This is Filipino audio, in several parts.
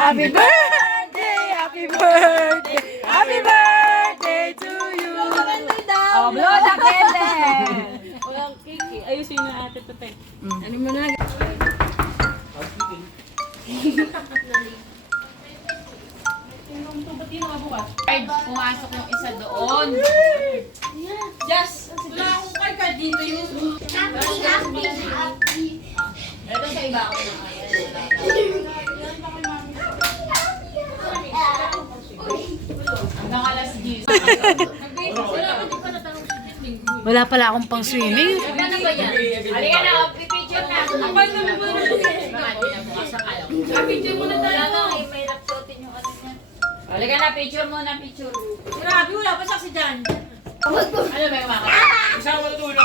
Happy birthday, happy birthday, happy birthday to you. Oh, blow the candle. Walang cake eh. Ayusin na ate to, te. Ano mo na? Pumasok yung isa doon. Just, wala akong card dito yung... Ito sa iba ako na kaya. Hanggang alas 10. Wala pala akong pang swimming. Ano ba yan? Halika na, pipicture na. Ang bal naman mo na. Picture mo na tayo. May lapsotin yung ano niya. Halika na, picture mo na, picture. Grabe, wala pa saksi dyan. Ano ba yung mga? Isang mo natulog.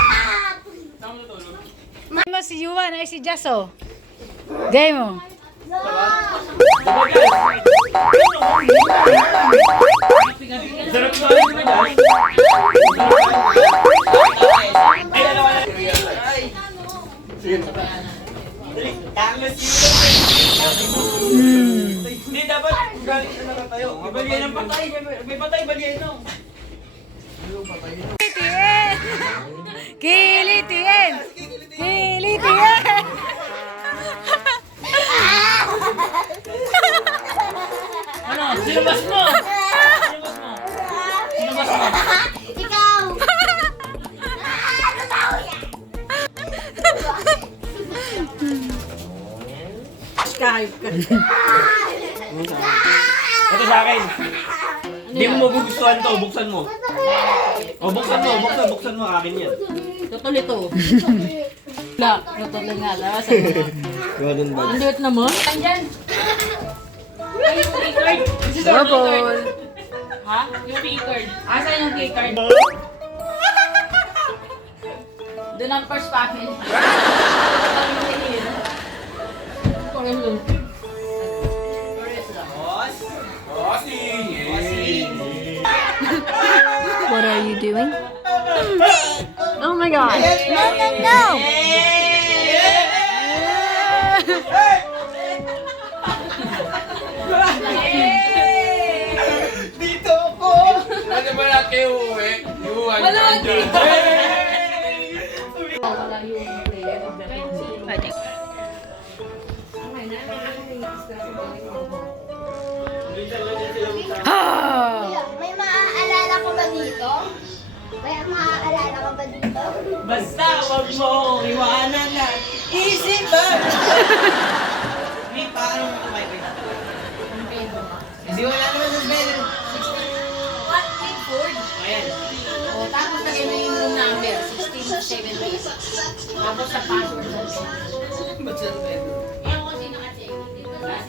Isang mo natulog. Mo si Yuan ay si Jaso. Gay mo. Sarap ko alam naman dyan. Ay, dalawa na. Ay. Sige na. Dali. Tangos yun. Hindi, dapat galing na lang tayo. May balyan ng patay. May patay, balyan no. Kilitien! Kilitien! Kilitien! Ano? Sinabas mo! Sinabas mo! Sinabas mo! Ikaw! Ito sa akin. Hindi mo magugustuhan to, buksan mo. O, buksan mo, akin yan. Tutol ito. Wala, tutol nga. Gano'n ba? Ang liit naman. Andyan. Ay, yung keycard. Bubble. Ha? Yung keycard. Asan yung keycard? Doon ang first package. What are you doing? Oh my god. No, no, no. Dito ako! Ano ba na kayo uwi? Iwan Wala ka dyan. Ah! May maaalala ka ba dito? May maaalala ka ba dito? Basta wag mo akong iwanan na isipan! May paano mo kumain ko natin? Hindi wala naman sa bell. What keyboard? Ayan. O, tapos lagay mo yung room number, 1670. Tapos sa password mo. Ba't sa bell? Yan kung sino ka-check.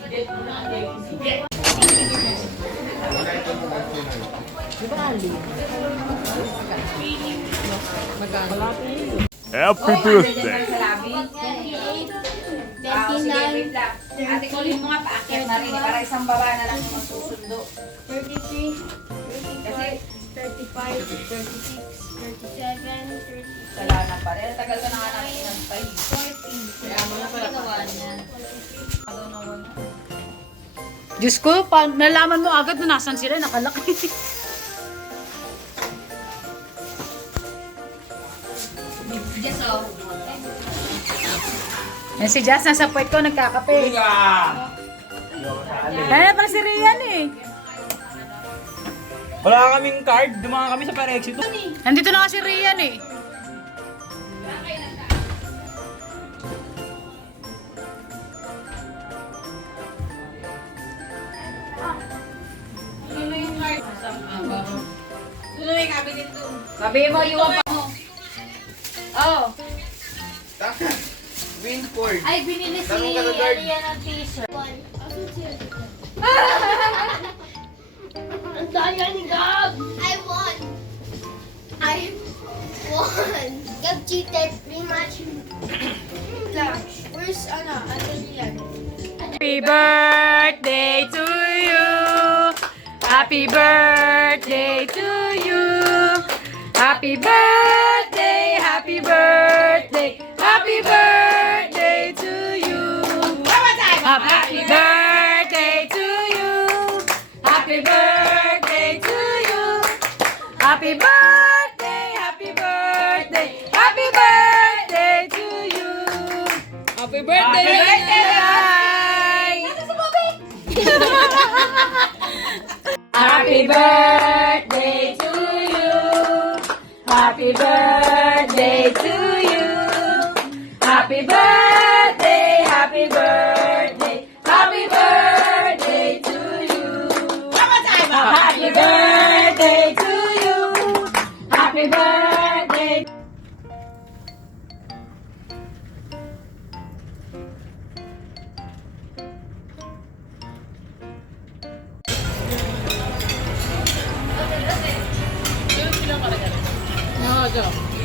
Date mo na, date. Happy birthday! Sa labi. 28, Sige, 29, wait lang. Ate, kulit mo nga paakyat na rin. Para isang baba na lang yung susundo. 33, Kasi 35, 36, 37, wala na pa rin. Tagal ka na nga namin inantay. 40, Kaya mo na pala gawa niya. Diyos ko, nalaman mo agad na nasan sila, nakalaki. Yes, oh. Yan si Jazz, nasa puwet ko, nagkakape. Ano pa si Rian eh. Wala kaming card. Dumaka kami sa Parexito. Nandito na nga si Rian eh. Ano yung card? Ano yung cabinet doon? Sabi mo, iwan pa mo. Oh. Winford. Ay, binili si Tanong ka na, guard. Arian ng t-shirt. Ang daya ni Gab! I won! Gab cheated. Rematch. Where's, Arian? Happy birthday to you. Happy birthday to you. Happy birthday, happy birthday, happy birthday to you. Happy birthday to Happy birthday to you. Happy birthday to you. Happy birthday, happy birthday, happy birthday to you. Happy birthday to you. Happy birthday. Oo,